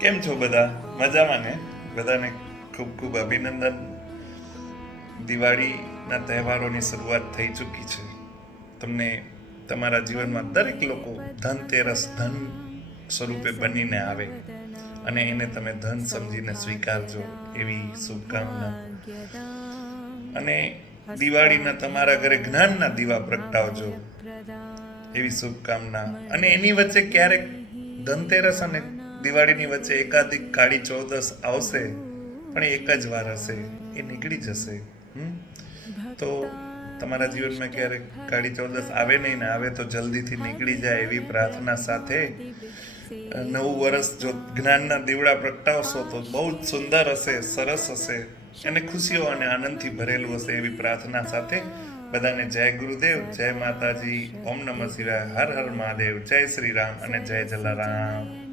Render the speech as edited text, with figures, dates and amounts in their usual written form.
કેમ છો બધા? મજામાં ને? બધાને ખૂબ ખૂબ અભિનંદન. દિવાળીના તહેવારોની શરૂઆત થઈ ચૂકી છે. તમને તમારા જીવનમાં દરેક લોકો ધનતેરસ ધન સ્વરૂપે બનીને આવે અને એને તમે ધન સમજીને સ્વીકારજો એવી શુભકામના. અને દિવાળીના તમારા ઘરે જ્ઞાનના દીવા પ્રગટાવજો એવી શુભકામના. અને એની વચ્ચે ક્યારેક ધનતેરસ અને દિવાળીની વચ્ચે એકાધિક કાળી ચૌદસ આવશે, પણ એક જ વાર હશે, એ નીકળી જશે. તો તમારા જીવનમાં ક્યારેક કાળી ચૌદસ આવે નહીં ને આવે તો જલ્દીથી નીકળી જાય એવી પ્રાર્થના સાથે નવું વર્ષ જો જ્ઞાનના દીવડા પ્રગટાવશો તો બહુ જ સુંદર હશે, સરસ હશે અને ખુશીઓ અને આનંદથી ભરેલું હશે એવી પ્રાર્થના સાથે બધાને જય ગુરુદેવ, જય માતાજી, ઓમ નમઃ શિવાય, હર હર મહાદેવ, જય શ્રી રામ અને જય જલારામ.